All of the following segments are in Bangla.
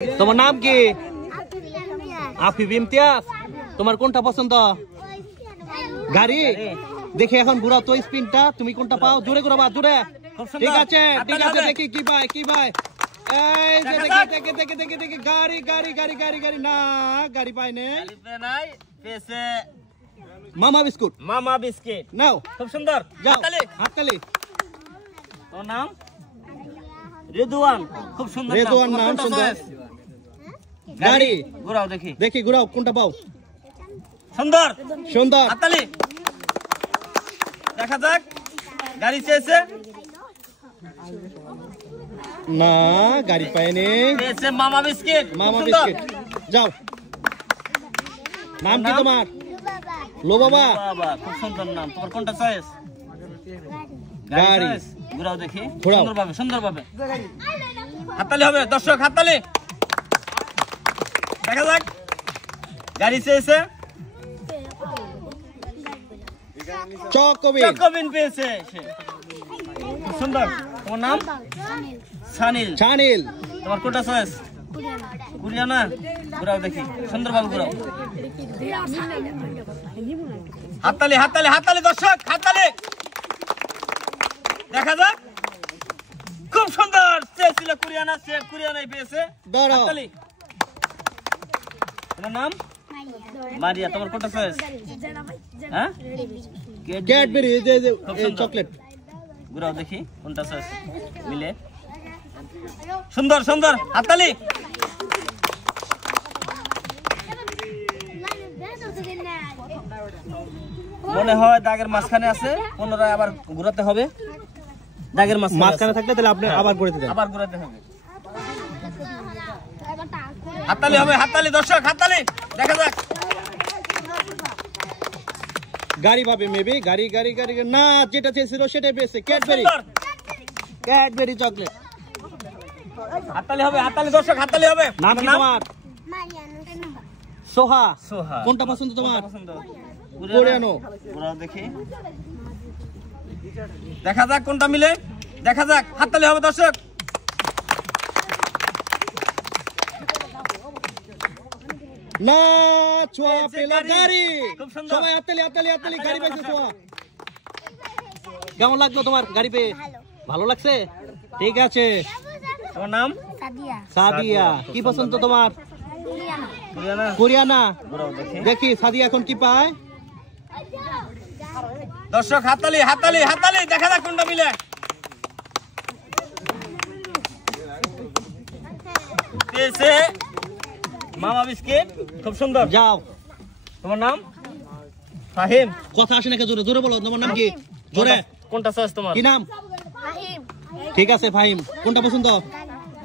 তোমার নাম কি? আফিফ ইমতিয়াজ। তোমার কোনটা পছন্দ? গাড়ি। দেখি এখন ঘুরাও তো স্পিনটা, তুমি কোনটা পাও? জোরে ঘুরাবা, জোরে। ঠিক আছে ঠিক আছে, দেখি কি ভাই কি ভাই। এই যে দেখি দেখি দেখি দেখি দেখি গাড়ি গাড়ি গাড়ি গাড়ি গাড়ি না, গাড়ি পাই নাই। পেছে মামা বিস্কুট। মামা বিস্কিট নাও, খুব সুন্দর। যাও হাততালি। তোর নাম? রিদওয়ান। খুব সুন্দর রিদওয়ান নাম সুন্দর। গাড়ি ঘুরাও দেখি, দেখি ঘুরাও কোনটা পাও। সুন্দর সুন্দর। হাততালি। দেখা যাক গাড়ি চেয়েছে না, গাড়ি পাইনি। পেয়েছে মামা বিস্কিট। মামা বিস্কিট। যাও, নাম কি তোমার? লো বাবা। বাবা খুব সুন্দর নাম। তোমার কোনটা চয়েস? গাড়ি। ঘুরাও দেখি, ঘুরাও। সুন্দরভাবে সুন্দরভাবে। হাততালি হবে দর্শক, হাততালি। দেখা যাক গাড়ি চেয়েছে চকোবিন। চকোবিন পেয়েছে সে। খুব সুন্দর। তোমার নাম? সানিল। ছানিল। তোমার কোনটা চয়েস? কুরিয়ানা। ঘুরাও দেখি, সুন্দরভাবে ঘুরাও। হাততালি হাততালি হাততালি দর্শক, হাততালি। দেখা যাক, খুব সুন্দর। চেয়েছিল কুরিয়ানা, সে কুরিয়ানাই পেয়েছে। দাঁড়াও। হাততালি। তোমার নাম? মারিয়া। তোমার কোনটা চয়েস? হ্যাঁ, ক্যাডবেরি, এই যে চকলেট। ঘুরাও দেখি কোনটা চয়েস মিলে। সুন্দর সুন্দর, হাততালি। মনে হয় দাগের মাঝখানে আছে, পুনরায় আবার ঘুরাতে হবে। দাগের মাঝখানে থাকলে তাহলে আপনি আবার ঘুরাতে দেন। আবার ঘুরাতে হবে। হাততালি হবে, হাততালি দর্শক, হাততালি। দেখা যাক গাড়ি পাবে মেবি। গাড়ি গাড়ি গাড়ি না, যেটা চেয়েছিল সেটাই পেয়েছে। ক্যাডবেরি। সুন্দর। Cadbury chocolate. হাততালি হবে, হাততালি দর্শক, হাততালি হবে। নাম কি তোমার? সোহা। সোহা। কোনটা পছন্দ তোমার? পছন্দ? কোরিয়ানো। ঘুরাও দেখি, দেখা যাক কোনটা মিলে। দেখা যাক, হাততালি হবে দর্শক। না, ছোয়া পেলা গাড়ি। খুব সুন্দর। সবাই হাততালি হাততালি হাততালি, গাড়ি পাইছে ছোয়া। কেমন লাগলো তোমার গাড়ি পেয়ে? ভালো লাগছে? ঠিক আছে। তোমার নাম? সাদিয়া। কি পছন্দ তোমার? কুরিয়ানা। কোরিয়ানা। ঘুরাও দেখি, দেখি সাদিয়া এখন কি পায়। দর্শক হাততালি হাততালি হাততালি। দেখা যাক কোনটা মিলে। পেয়েছে মামা বিস্কিট। খুব সুন্দর। যাও। তোমার নাম? ফাহিম। কথা আসে নাকি? জোরে জোরে বলো, তোমার নাম কি? জোরে। কোনটা চয়েস তোমার? কি নাম? ঠিক আছে ফাহিম। কোনটা পছন্দ?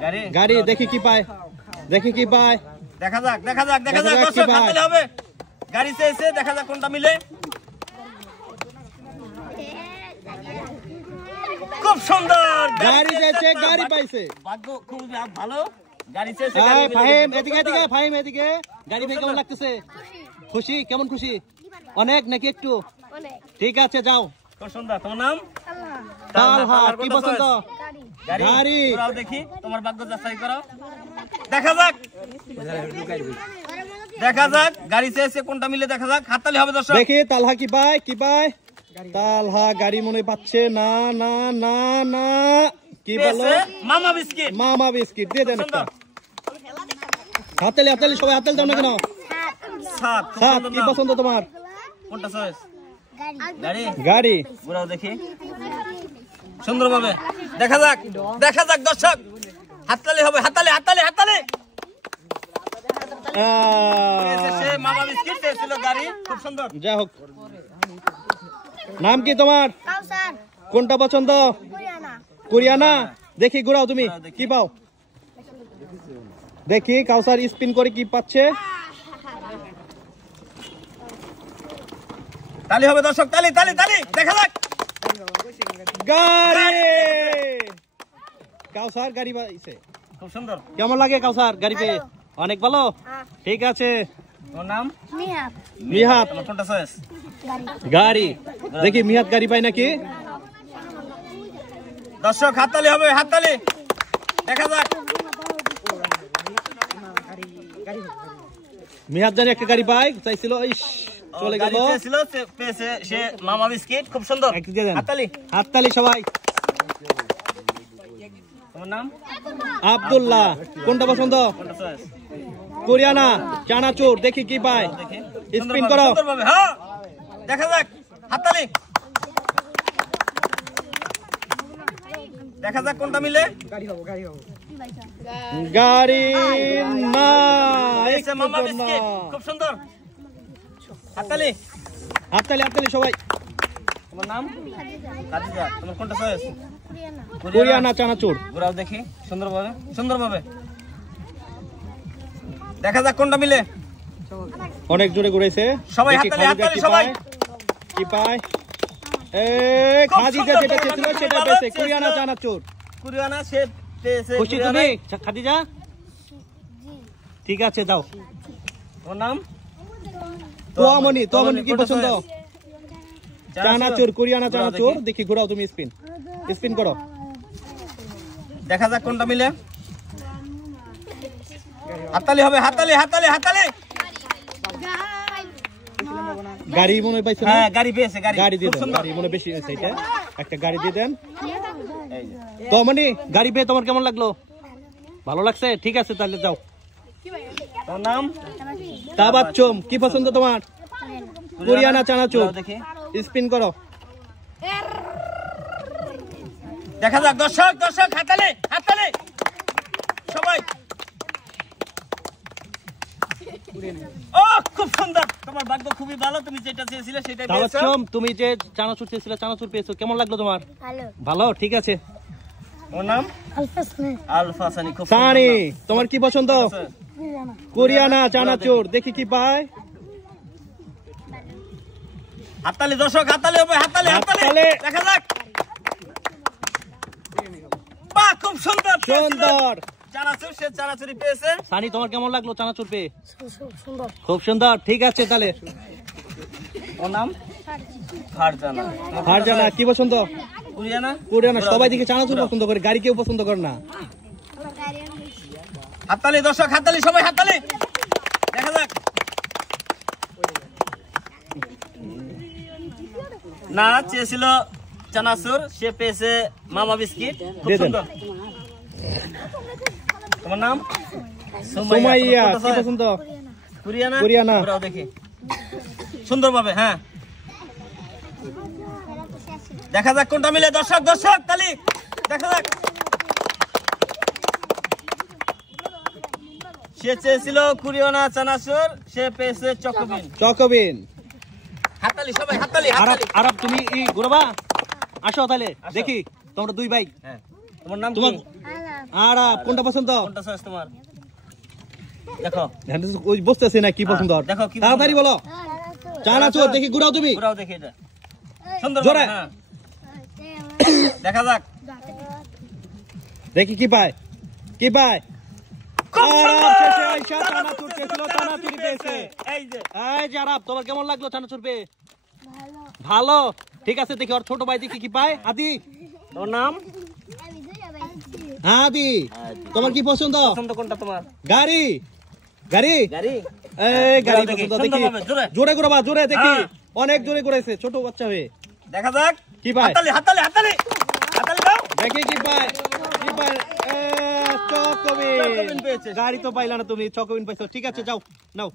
গাড়ি। গাড়ি। দেখি কি পায়, দেখি কি পায়। দেখা যাক দেখা যাক দেখা যাক দর্শক, হাততালি হবে। গাড়ি চেয়েছে, দেখা যাক কোনটা মিলে। খুব সুন্দর। গাড়ি যাচ্ছে, গাড়ি পাইছে। ভাগ্য খুব ভালো। গাড়ি চেয়েছে, এই গাড়ি মিলে ফাহিম গেছে। এদিকে এদিকে, ফাহিম এদিকে। গাড়ি পেয়ে কেমন লাগতেছে? খুশি? কেমন খুশি? অনেক নাকি একটু? ঠিক আছে, যাও। খুব সুন্দর। তোমার নাম? তালহা। তোমার কি কোনটা পছন্দ? চয়েস? গাড়ি। ঘুরাও দেখি, তোমার ভাগ্য যাচাই করো। দেখা যাক দেখা যাক গাড়ি চেয়েছে কোনটা মিলে। দেখা যাক, হাততালি হবে দর্শক। দেখি তালহা কি পায়, কি পায়। তালহা গাড়ি মনে পাচ্ছে না না না না। কি বলো? পেয়েছে মামা বিস্কিট। মামা বিস্কিট। দিয়ে দেন একটা। সুন্দর। হাততালি হাততালি, সবাই হাততালি দাও না কেন? সাত। খুব সাত। সুন্দর কি নাম। পছন্দ তোমার? কোনটা চয়েস? গাড়ি। গাড়ি। ঘুরাও দেখি সুন্দরভাবে। দেখা যাক দেখা যাক দর্শক, হাততালি হবে, হাততালি হাততালি হাততালি। পেয়েছে সে মামা বিস্কিট, পেয়েছিল গাড়ি। খুব সুন্দর। যাই হোক, নাম কি তোমার? কোনটা পছন্দ? কোরিয়ানা। দেখি ঘুরাও তুমি, কি পাও দেখি। কাউসার স্পিন করে কি পাচ্ছে। তালি হবে দর্শক, তালি তালি তালি। দেখা যাক গাড়ি। কাউসার গাড়ি পাইছে। খুব সুন্দর। কেমন লাগে কাউসার গাড়ি পেয়ে? অনেক ভালো। ঠিক আছে। তোমার নাম? মিহাত। তোমার কোনটা চয়েস? গাড়ি। দেখি মিহাত গাড়ি পাই নাকি। দর্শক হাততালি হবে, হাততালি। দেখা যাক মিহাদ জানি একটা গাড়ি পাই চাইছিল, ইস চলে গেল। ছিল পেয়েছে সে মামা বিস্কিট, খুব সুন্দর। হাততালি হাততালি সবাই। তোমার নাম? আব্দুল্লাহ, কোনটা পছন্দ? কোরিয়ানা চানাচুর, দেখি কি পায়, স্পিন করো। হ্যাঁ দেখা যাক, হাততালি। দেখা যাক কোনটা মিলে। গাড়ি না, মামা বিস্কিট, খুব সুন্দর। হাততালি হাততালি হাততালি সবাই। তোমার নাম? খাদিজা। তোমার কোনটা চয়েস? কোরিয়ানা চানাচুর। ঘুরাও দেখি সুন্দরভাবে, সুন্দরভাবে। দেখা যাক কোনটা মিলে। অনেক জোরে ঘুরেছে সবাই, দেখি হাততালি, খাদিজা হাততালি কি সবাই। পায়, কি পায়। খাদিজা যেটা চেয়েছিল সেটা পেয়েছে, কোরিয়ানা চানাচুর। কোরিয়ানা সে পেয়েছে। খুশি তুমি খাদিজা? ঠিক আছে যাও। তোমার নাম? তোয়ামনি, তোয়ামনি কি পছন্দ? চানাচুর, কোরিয়ানা চানাচুর। দেখি ঘুরাও তুমি, স্পিন স্পিন করো। দেখা যাক কোনটা মিলে। হাততালি হবে, হাততালি হাততালি হাততালি। গাড়ি মনে হয় পাইছো না? হ্যাঁ গাড়ি পেয়েছে, গাড়ি দিয়ে দেন, গাড়ি মনে বেশি হয়েছে, এটা একটা গাড়ি দিয়ে দেন। তোয়ামনি, গাড়ি পেয়ে তোমার কেমন লাগলো? ভালো লাগছে? ঠিক আছে তাহলে যাও। তোর নাম? তাবাচ্চুম, কি পছন্দ তোমার? কোরিয়ানা চানাচুর। দেখি স্পিন করো। দেখা যাক, দর্শক দর্শক, হাততালি হাততালি সবাই। ও খুব সুন্দর, তোমার ভাগ্য খুবই ভালো, তুমি যেটা চেয়েছিলে সেটাই পেয়েছো। তাবাচ্চুম, তুমি যে চানাচুর চেয়েছিলে চানাচুর পেয়েছো, কেমন লাগলো তোমার? ভালো। ভালো, ঠিক আছে। ওর নাম? আলফাসনে। আলফা সানি, খুব সানি, সুন্দর। তোমার কি পছন্দ? কোরিয়ানা চানাচুর, দেখি কি পায়। হাততালি দর্শক, হাততালি হবে, হাততালি হাততালি। হাততালি। দেখা যাক। বাহ খুব সুন্দর সুন্দর। চানাচুর, সে চানাচুরি পেয়েছে। সানি, তোমার কেমন লাগলো চানাচুর পেয়ে? সুন্দর। খুব সুন্দর, ঠিক আছে তাহলে। ওর নাম? ফারজানা। ফারজানা, কি পছন্দ? কোরিয়ানা? কোরিয়ানা। সবাই দেখি চানাচুর পছন্দ করে, গাড়ি কেউ পছন্দ করে না। হাততালি দর্শক, হাততালি সবাই, হাততালি। দেখা যাক। না চেয়েছিল চানাচুর, সে পেয়েছে মামা বিস্কিট, খুব দিয়ে দেন। সুন্দর। তোমার নাম? সুমাইয়া, কি পছন্দ? কোরিয়ানা? কোরিয়ানা। ঘুরাও দেখি সুন্দরভাবে। হ্যাঁ দেখা যাক কোনটা মিলে। দর্শক দর্শক তালি, দেখা যাক। সে চেয়েছিল কোরিয়ানা চানাচুর, সে পেয়েছে চকোবিন। চকোবিন। হাততালি সবাই, হাততালি আরব, হাততালি। আরব তুমি ঘুরবা? আসো তাহলে দেখি, তোমরা দুই ভাই। হ্যাঁ তোমার নাম কি? তোমার আরব কোনটা পছন্দ? কোনটা চয়েস তোমার? দেখো ওই বসতেছে না, কি পছন্দ? দেখো কি তাড়াতাড়ি বলো। চানাচুর, দেখি ঘুরাও তুমি। ঘুরাও দেখি এটা সুন্দর জোরে। হ্যাঁ দেখা যাক। দেখি কি পায়, কি পায়। খুব আরব সুন্দর। শেষে আইসা চানাচুর চেয়েছিল, চানাচুর পেয়েছে। এই যে এই যে আরব, তোমার কেমন লাগলো চানাচুর পেয়ে? ভালো, ঠিক আছে। দেখি ওর ছোট ভাই দেখি কি পায়। আদি, তোর নাম? আদি, তোমার কি পছন্দ? পছন্দ কোনটা তোমার? গাড়ি, গাড়ি, গাড়ি। এই গাড়ি ঘুরাও দেখি, পছন্দ। দেখি সুন্দরভাবে, জোরে। জোরে ঘুরাবা, জোরে দেখি। হ্যাঁ। অনেক জোরে ঘুরাইছে ছোট বাচ্চা হয়ে। দেখা যাক কি পায়? হাততালি হাততালি হাততালি হাততালি দাও। দেখি কি পায়, কি পায়। চকোবিন চকোবিন পেয়েছে। গাড়ি তো পাইলা না তুমি, চকোবিন পাইছো। ঠিক আছে যাও, নাও।